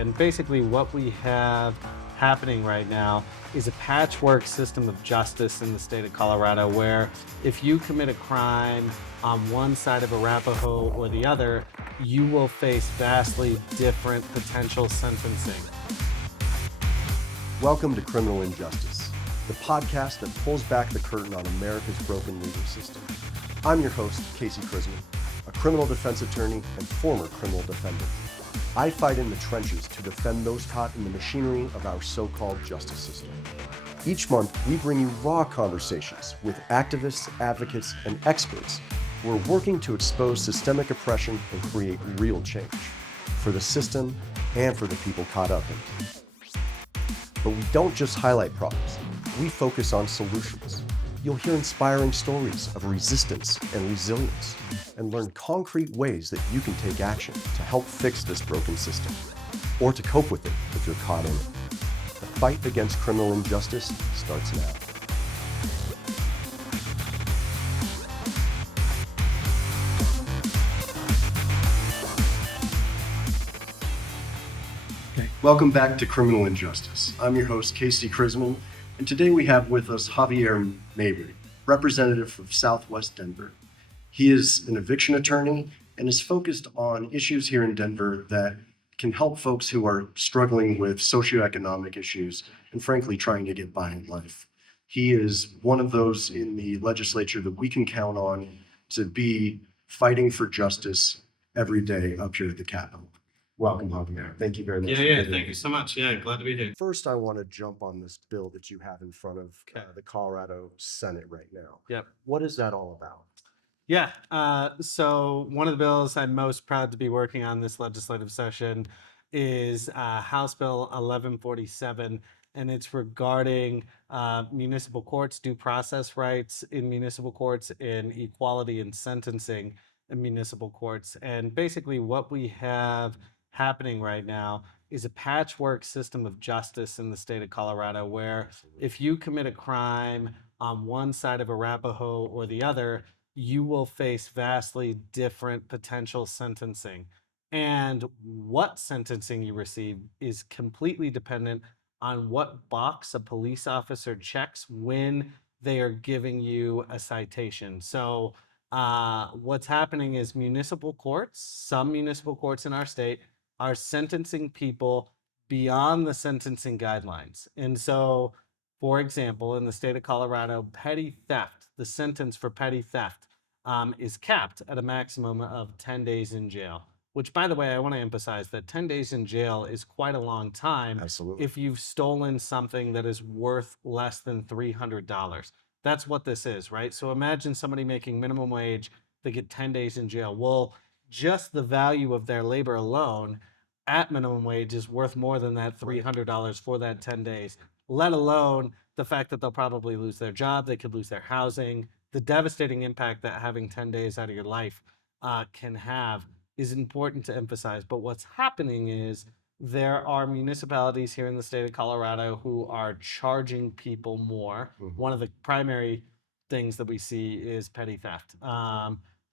And basically what we have happening right now is a patchwork system of justice in the state of Colorado, where if you commit a crime on one side of Arapahoe or the other, you will face vastly different potential sentencing. Welcome to Criminal Injustice, the podcast that pulls back the curtain on America's broken legal system. I'm your host, Casey Krizman, a criminal defense attorney and former criminal defendant. I fight in the trenches to defend those caught in the machinery of our so-called justice system. Each month, we bring you raw conversations with activists, advocates, and experts who are working to expose systemic oppression and create real change for the system and for the people caught up in it. But we don't just highlight problems, we focus on solutions. You'll hear inspiring stories of resistance and resilience, and learn concrete ways that you can take action to help fix this broken system, or to cope with it if you're caught in it. The fight against criminal injustice starts now. Welcome back to Criminal Injustice. I'm your host, Casey Krizman, and today we have with us Javier Mabrey, representative of Southwest Denver. He is an eviction attorney and is focused on issues here in Denver that can help folks who are struggling with socioeconomic issues and frankly trying to get by in life. He is one of those in the legislature that we can count on to be fighting for justice every day up here at the Capitol. Welcome, Javier. Thank you very much. Thank you so much. Yeah, glad to be here. First, I want to jump on this bill that you have in front of the Colorado Senate right now. Yep. What is that all about? Yeah, so one of the bills I'm most proud to be working on this legislative session is House Bill 1147, and it's regarding municipal courts, due process rights in municipal courts, and equality in sentencing in municipal courts. And basically what we have happening right now is a patchwork system of justice in the state of Colorado, where if you commit a crime on one side of Arapahoe or the other, you will face vastly different potential sentencing. And what sentencing you receive is completely dependent on what box a police officer checks when they are giving you a citation. So what's happening is some municipal courts in our state are sentencing people beyond the sentencing guidelines. And so, for example, in the state of Colorado, petty theft, the sentence for petty theft is capped at a maximum of 10 days in jail, which, by the way, I want to emphasize that 10 days in jail is quite a long time. Absolutely. If you've stolen something that is worth less than $300. That's what this is, right? So imagine somebody making minimum wage, they get 10 days in jail. Well, just the value of their labor alone at minimum wage is worth more than that $300 for that 10 days, let alone the fact that they'll probably lose their job, they could lose their housing. The devastating impact that having 10 days out of your life can have is important to emphasize. But what's happening is there are municipalities here in the state of Colorado who are charging people more. One of the primary things that we see is petty theft.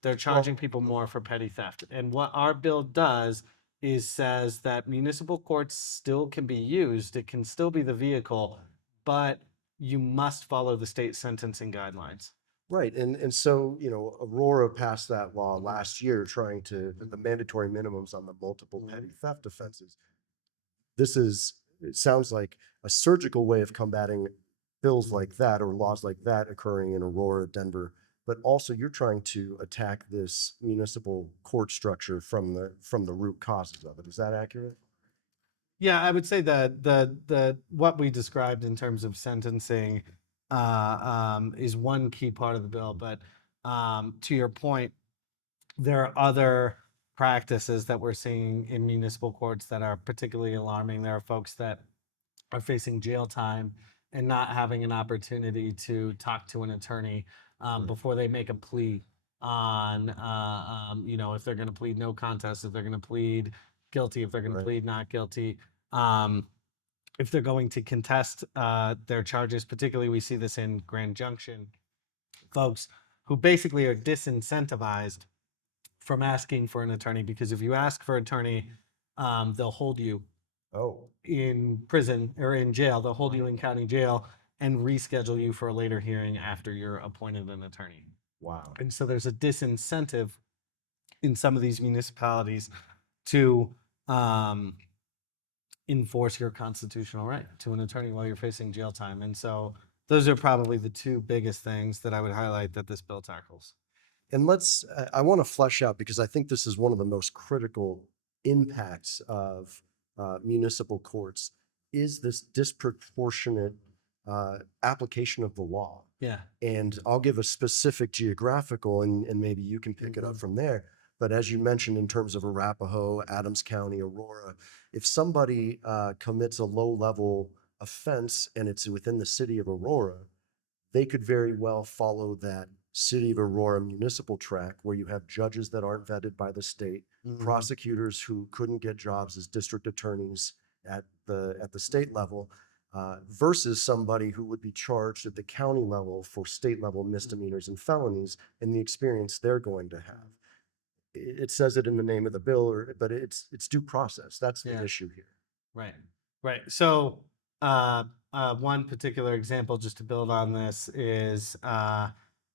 They're charging people more for petty theft. And what our bill does is says that municipal courts still can be used. It can still be the vehicle, but you must follow the state sentencing guidelines. Right. And so, Aurora passed that law last year trying to, the mandatory minimums on the multiple petty theft offenses. It sounds like a surgical way of combating bills like that or laws like that occurring in Aurora, Denver, but also you're trying to attack this municipal court structure from the root causes of it. Is that accurate? Yeah, I would say that the what we described in terms of sentencing is one key part of the bill. But to your point, there are other practices that we're seeing in municipal courts that are particularly alarming. There are folks that are facing jail time and not having an opportunity to talk to an attorney before they make a plea on, if they're going to plead no contest, if they're going to plead guilty, if they're going to plead not guilty, if they're going to contest their charges. Particularly, we see this in Grand Junction, folks who basically are disincentivized from asking for an attorney, because if you ask for an attorney, they'll hold you Oh, in prison or in jail. They'll hold you in county jail and reschedule you for a later hearing after you're appointed an attorney. wow. And so there's a disincentive in some of these municipalities to um, enforce your constitutional right to an attorney while you're facing jail time. And so those are probably the two biggest things that I would highlight that this bill tackles. And I want to flesh out because I think this is one of the most critical impacts of municipal courts is this disproportionate application of the law. Yeah. And I'll give a specific geographical and maybe you can pick it up from there. But as you mentioned, in terms of Arapahoe, Adams County, Aurora, if somebody commits a low level offense and it's within the city of Aurora, they could very well follow that city of Aurora municipal track where you have judges that aren't vetted by the state, prosecutors who couldn't get jobs as district attorneys at the state level, versus somebody who would be charged at the county level for state level misdemeanors and felonies and the experience they're going to have. It says it in the name of the bill, but it's due process. That's the issue here. Right. Right. So one particular example, just to build on this, is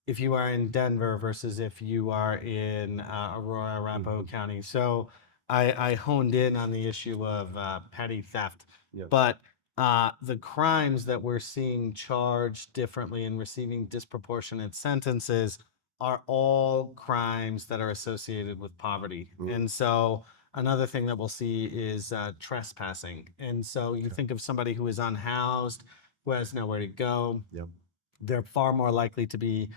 if you are in Denver versus if you are in Aurora, Arapahoe County. So I honed in on the issue of petty theft, Yes. but the crimes that we're seeing charged differently and receiving disproportionate sentences are all crimes that are associated with poverty. And so another thing that we'll see is trespassing. And so you think of somebody who is unhoused, who has nowhere to go. Yep. They're far more likely to be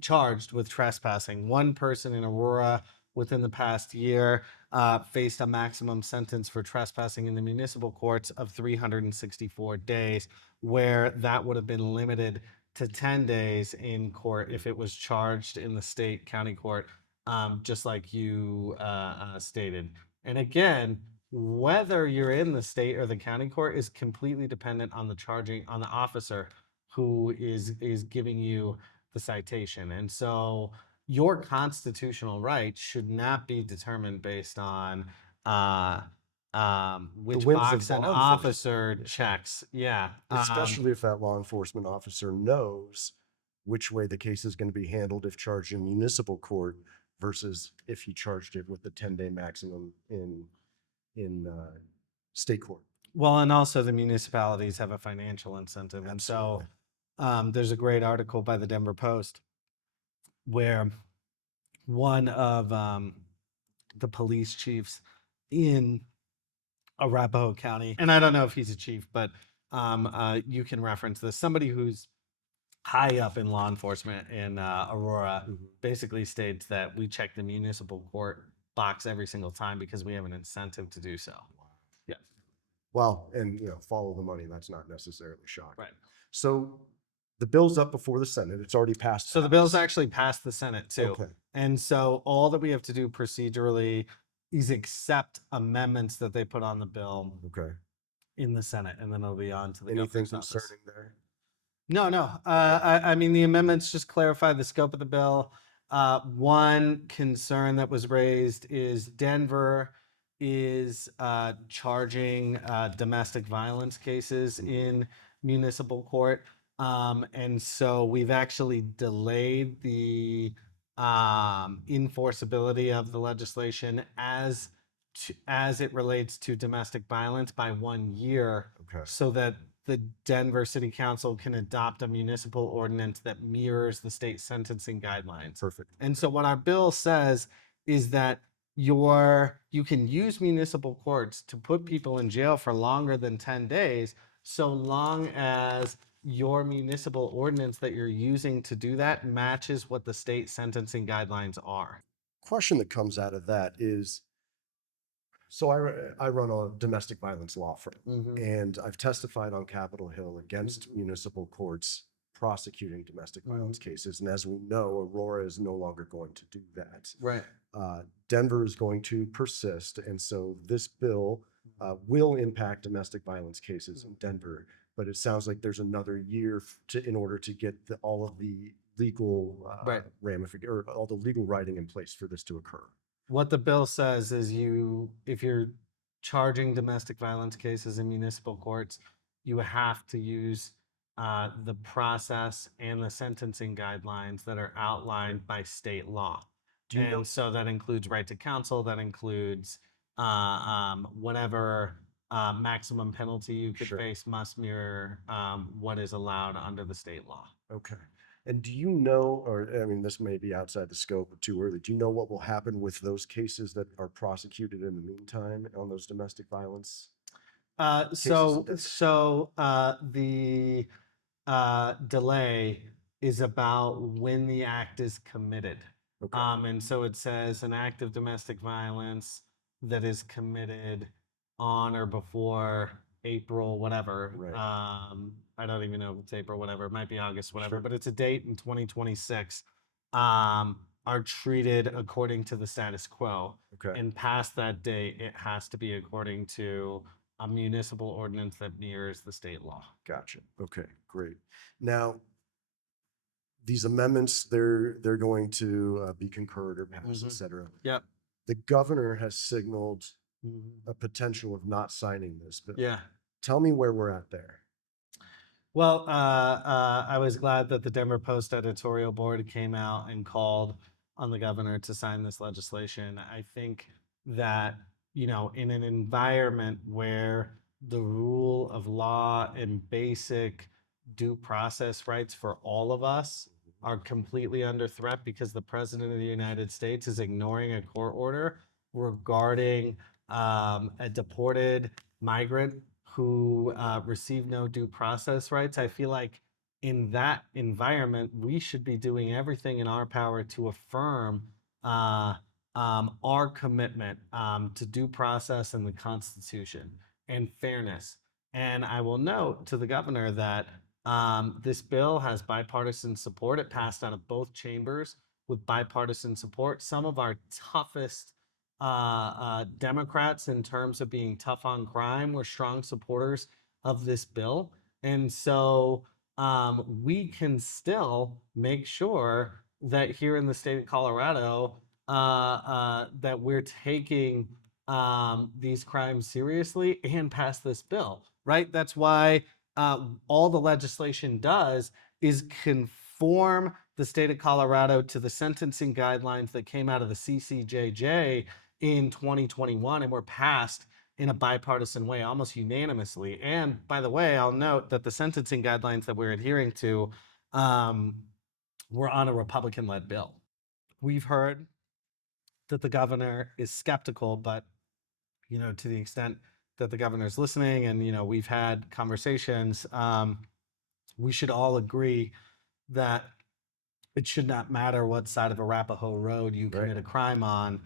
charged with trespassing. One person in Aurora within the past year faced a maximum sentence for trespassing in the municipal courts of 364 days, where that would have been limited to 10 days in court if it was charged in the state county court, just like you stated. And again, whether you're in the state or the county court is completely dependent on the officer who is giving you the citation. And so your constitutional rights should not be determined based on which whims of box an law enforcement. officer checks. Yeah. Especially if that law enforcement officer knows which way the case is going to be handled if charged in municipal court versus if he charged it with the 10-day maximum in state court. Well, and also the municipalities have a financial incentive. And so there's a great article by the Denver Post where one of the police chiefs in Arapahoe County, and I don't know if he's a chief, but you can reference this. Somebody who's high up in law enforcement in Aurora basically states that we check the municipal court box every single time because we have an incentive to do so. Yeah. Well, and follow the money. That's not necessarily shocking. Right. So the bill's up before the Senate. It's already passed. So the bill's actually passed the Senate too. Okay. And so all that we have to do procedurally is accept amendments that they put on the bill Okay. in the Senate, and then it'll be on to the Anything governor's office. concerning there? No. I mean, the amendments just clarify the scope of the bill. One concern that was raised is Denver is charging domestic violence cases in municipal court. And so we've actually delayed the enforceability of the legislation as it relates to domestic violence by 1 year, Okay. so that the Denver City Council can adopt a municipal ordinance that mirrors the state sentencing guidelines. Perfect. And so what our bill says is that you can use municipal courts to put people in jail for longer than 10 days, so long as your municipal ordinance that you're using to do that matches what the state sentencing guidelines are. Question that comes out of that is, so I run a domestic violence law firm, and I've testified on Capitol Hill against municipal courts prosecuting domestic violence cases. And as we know, Aurora is no longer going to do that. Right. Denver is going to persist. And so this bill will impact domestic violence cases in Denver. But it sounds like there's another year in order to get all of the legal or all the legal writing in place for this to occur. What the bill says is if you're charging domestic violence cases in municipal courts, you have to use the process and the sentencing guidelines that are outlined by state law. Do you know? And so that includes right to counsel, that includes whatever maximum penalty you could Sure. face must mirror what is allowed under the state law. Okay. And do you know, or I mean, this may be outside the scope or too early, do you know what will happen with those cases that are prosecuted in the meantime on those domestic violence? The delay is about when the act is committed. Okay. And so it says an act of domestic violence that is committed on or before April, whatever. Right. I don't even know if it's April, whatever. It might be August, whatever, Sure. but it's a date in 2026. Are treated according to the status quo. Okay. And past that date, it has to be according to a municipal ordinance that mirrors the state law. Gotcha. Okay, great. Now, these amendments, they're going to be concurred or passed, et cetera. Yep. The governor has signaled a potential of not signing this bill. Yeah. Tell me where we're at there. Well, I was glad that the Denver Post editorial board came out and called on the governor to sign this legislation. I think that, you know, in an environment where the rule of law and basic due process rights for all of us are completely under threat because the president of the United States is ignoring a court order regarding a deported migrant who received no due process rights. I feel like in that environment, we should be doing everything in our power to affirm our commitment to due process and the Constitution and fairness. And I will note to the governor that this bill has bipartisan support. It passed out of both chambers with bipartisan support. Some of our toughest Democrats, in terms of being tough on crime, were strong supporters of this bill. And so we can still make sure that here in the state of Colorado, that we're taking these crimes seriously and pass this bill, right? That's why all the legislation does is conform the state of Colorado to the sentencing guidelines that came out of the CCJJ in 2021 and were passed in a bipartisan way, almost unanimously. And by the way, I'll note that the sentencing guidelines that we're adhering to were on a Republican-led bill. We've heard that the governor is skeptical, but you know, to the extent that the governor's listening, and you know, we've had conversations, we should all agree that it should not matter what side of Arapahoe Road you commit a crime on.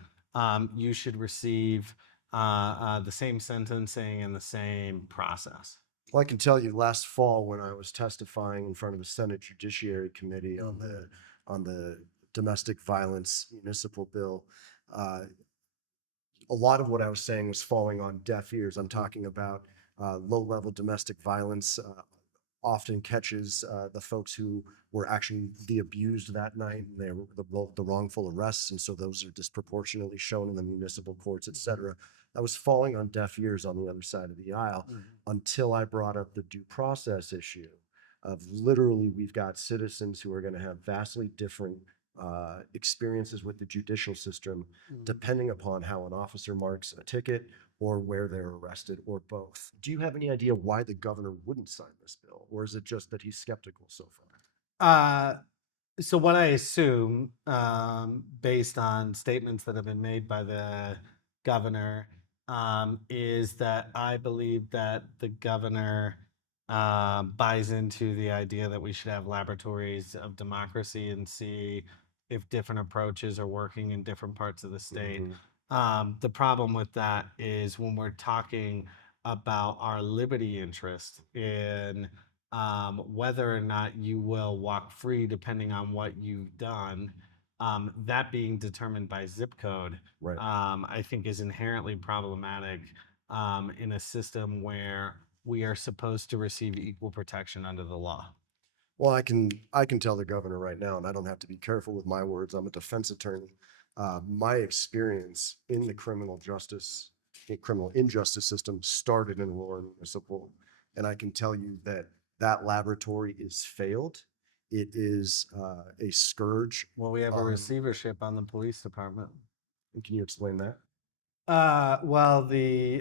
You should receive the same sentencing and the same process. Well, I can tell you, last fall when I was testifying in front of the Senate Judiciary Committee on the domestic violence municipal bill, a lot of what I was saying was falling on deaf ears. I'm talking about low-level domestic violence often catches the folks who were actually the abused that night. They were the wrongful arrests, and so those are disproportionately shown in the municipal courts, et cetera. I was falling on deaf ears on the other side of the aisle until I brought up the due process issue of literally we've got citizens who are going to have vastly different experiences with the judicial system depending upon how an officer marks a ticket or where they're arrested or both. Do you have any idea why the governor wouldn't sign this bill, or is it just that he's skeptical so far? So what I assume, based on statements that have been made by the governor, is that I believe that the governor buys into the idea that we should have laboratories of democracy and see if different approaches are working in different parts of the state. The problem with that is when we're talking about our liberty interest in whether or not you will walk free depending on what you've done, that being determined by zip code, Right. I think is inherently problematic in a system where we are supposed to receive equal protection under the law. Well, I can tell the governor right now, and I don't have to be careful with my words. I'm a defense attorney. My experience in the criminal justice criminal injustice system started in Aurora Municipal. And I can tell you that that laboratory is failed. It is a scourge. Well, we have a receivership on the police department. And can you explain that? Well,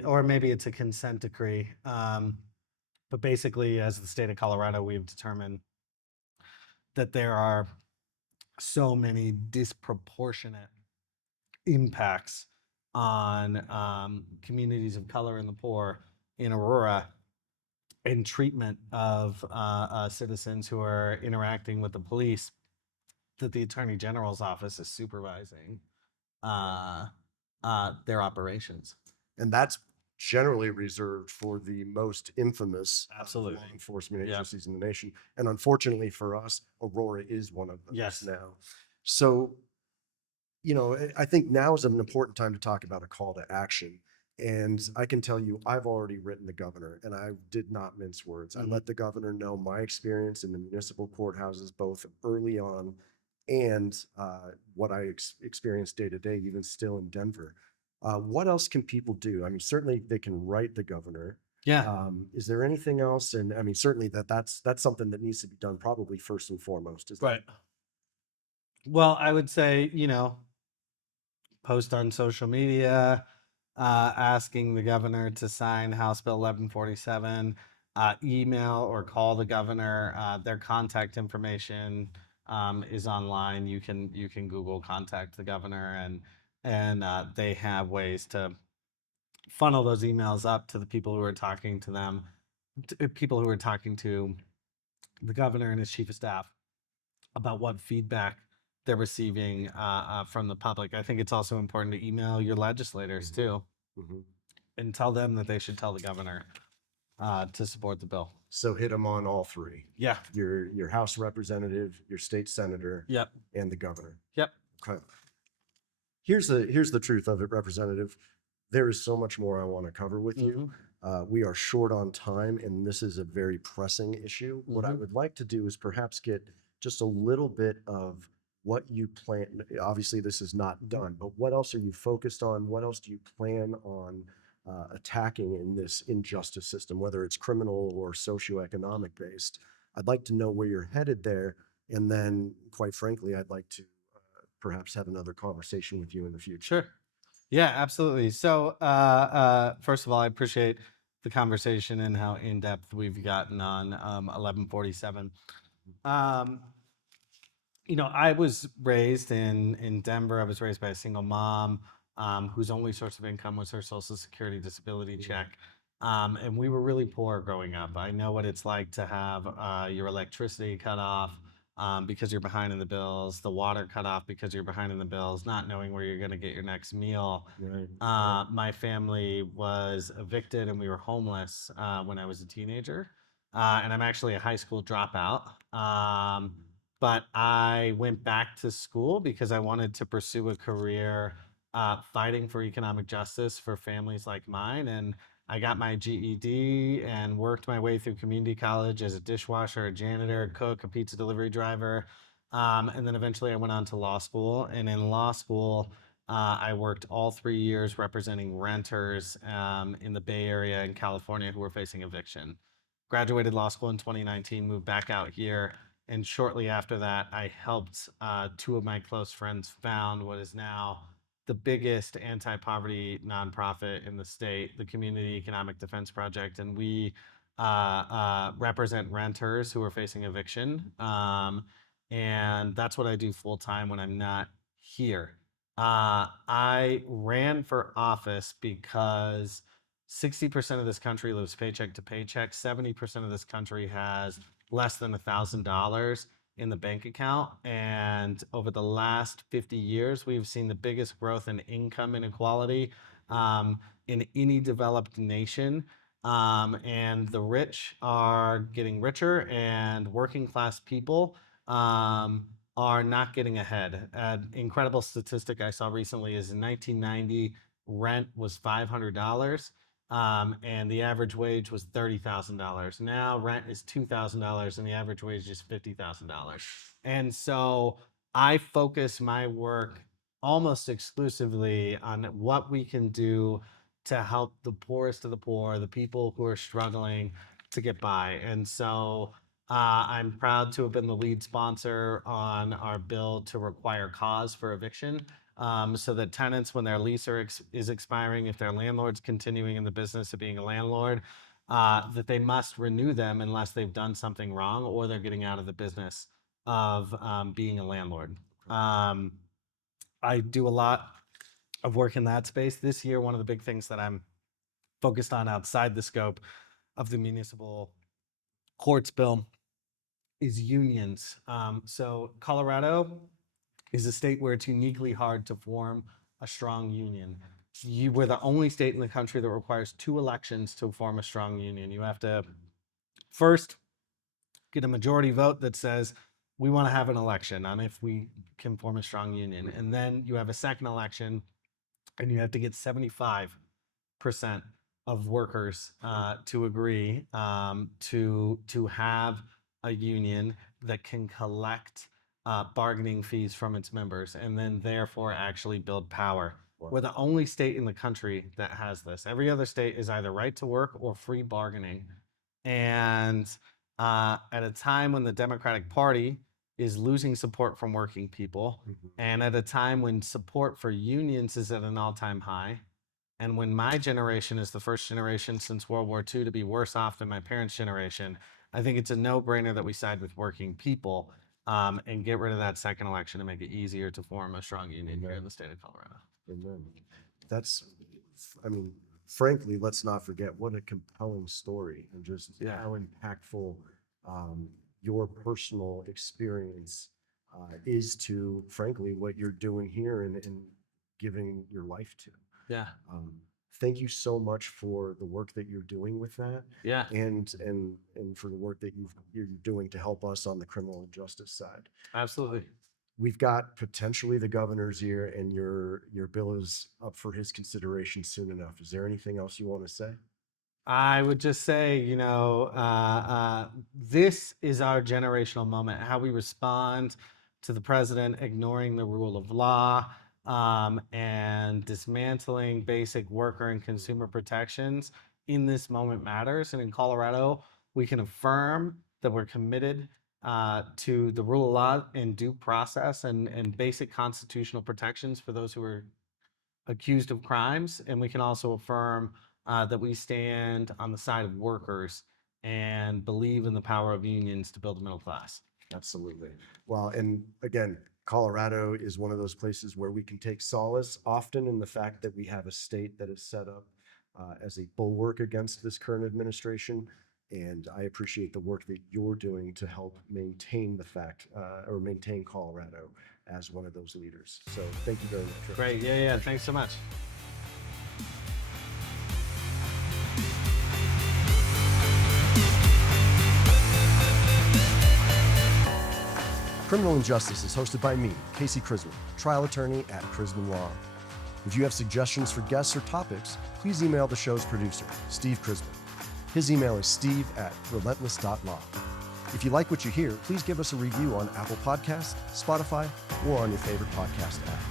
or maybe it's a consent decree. But basically, as the state of Colorado, we've determined that there are so many disproportionate impacts on communities of color and the poor in Aurora in treatment of citizens who are interacting with the police that the Attorney General's office is supervising their operations. And that's generally reserved for the most infamous Absolutely. law enforcement agencies in the nation. And unfortunately for us, Aurora is one of those Yes. now. So, you know, I think now is an important time to talk about a call to action. And I can tell you, I've already written the governor, and I did not mince words. I let the governor know my experience in the municipal courthouses, both early on and what I experienced day to day, even still in Denver. What else can people do? I mean, certainly they can write the governor. Yeah. Is there anything else? And I mean, certainly that's something that needs to be done probably first and foremost. Right. Well, I would say, post on social media, asking the governor to sign House Bill 1147, email or call the governor. Their contact information is online. You can Google contact the governor, and they have ways to funnel those emails up to the people who are talking to them, people who are talking to the governor and his chief of staff about what feedback they're receiving from the public. I think it's also important to email your legislators too, and tell them that they should tell the governor to support the bill. So hit them on all three. Yeah. Your House representative, your state senator, Yep. and the governor. Yep. Okay. Here's the truth of it, Representative. There is so much more I want to cover with you. We are short on time, and this is a very pressing issue. What I would like to do is perhaps get just a little bit of what you plan. Obviously, this is not done, but what else are you focused on? What else do you plan on attacking in this injustice system, whether it's criminal or socioeconomic based? I'd like to know where you're headed there. And then, quite frankly, I'd like to perhaps have another conversation with you in the future. Sure. Yeah, absolutely. So, first of all, I appreciate the conversation and how in depth we've gotten on 1147. I was raised in Denver. I was raised by a single mom whose only source of income was her Social Security disability check. And we were really poor growing up. I know what it's like to have your electricity cut off because you're behind in the bills, the water cut off because you're behind in the bills, not knowing where you're going to get your next meal. My family was evicted and we were homeless when I was a teenager. And I'm actually a high school dropout. But I went back to school because I wanted to pursue a career fighting for economic justice for families like mine. And I got my GED and worked my way through community college as a dishwasher, a janitor, a cook, a pizza delivery driver. And then eventually I went on to law school. And in law school, I worked all 3 years representing renters in the Bay Area in California who were facing eviction. Graduated law school in 2019, moved back out here. And shortly after that, I helped two of my close friends found what is now the biggest anti-poverty nonprofit in the state, the Community Economic Defense Project. And we represent renters who are facing eviction. And that's what I do full time when I'm not here. I ran for office because 60% of this country lives paycheck to paycheck. 70% of this country has less than $1,000 in the bank account. And over the last 50 years, we've seen the biggest growth in income inequality in any developed nation. And the rich are getting richer, and working class people are not getting ahead. An incredible statistic I saw recently is in 1990, rent was $500. And the average wage was $30,000. Now rent is $2,000 and the average wage is $50,000. And so I focus my work almost exclusively on what we can do to help the poorest of the poor, the people who are struggling to get by. And so I'm proud to have been the lead sponsor on our bill to require cause for eviction, so that tenants, when their lease is expiring, if their landlord's continuing in the business of being a landlord, that they must renew them unless they've done something wrong or they're getting out of the business of being a landlord. I do a lot of work in that space. This year, one of the big things that I'm focused on outside the scope of the municipal courts bill is unions. So Colorado is a state where it's uniquely hard to form a strong union. We're the only state in the country that requires 2 elections to form a strong union. You have to first get a majority vote that says we want to have an election on if we can form a strong union. And then you have a second election and you have to get 75% of workers to agree to have a union that can collect bargaining fees from its members and then therefore actually build power. Wow. We're the only state in the country that has this. Every other state is either right to work or free bargaining. And at a time when the Democratic Party is losing support from working people, and at a time when support for unions is at an all-time high, and when my generation is the first generation since World War II to be worse off than my parents' generation, I think it's a no-brainer that we side with working people and get rid of that second election to make it easier to form a strong union here in the state of Colorado. Amen. That's, I mean, frankly, let's not forget what a compelling story and just how impactful your personal experience is to, frankly, what you're doing here and giving your life to. Yeah. Thank you so much for the work that you're doing with that. Yeah. And for the work that you're doing to help us on the criminal justice side. Absolutely. We've got potentially the governor's ear, and your bill is up for his consideration soon enough. Is there anything else you want to say? I would just say, this is our generational moment, how we respond to the president ignoring the rule of law and dismantling basic worker and consumer protections in this moment matters. And in Colorado, we can affirm that we're committed to the rule of law and due process and basic constitutional protections for those who are accused of crimes. And we can also affirm that we stand on the side of workers and believe in the power of unions to build a middle class. Absolutely. Well, and again, Colorado is one of those places where we can take solace often in the fact that we have a state that is set up as a bulwark against this current administration. And I appreciate the work that you're doing to help maintain the fact or maintain Colorado as one of those leaders. So thank you very much. Great. Yeah. Thanks so much. Criminal Injustice is hosted by me, Casey Krizman, trial attorney at Krizman Law. If you have suggestions for guests or topics, please email the show's producer, Steve Krizman. His email is steve@relentless.law. If you like what you hear, please give us a review on Apple Podcasts, Spotify, or on your favorite podcast app.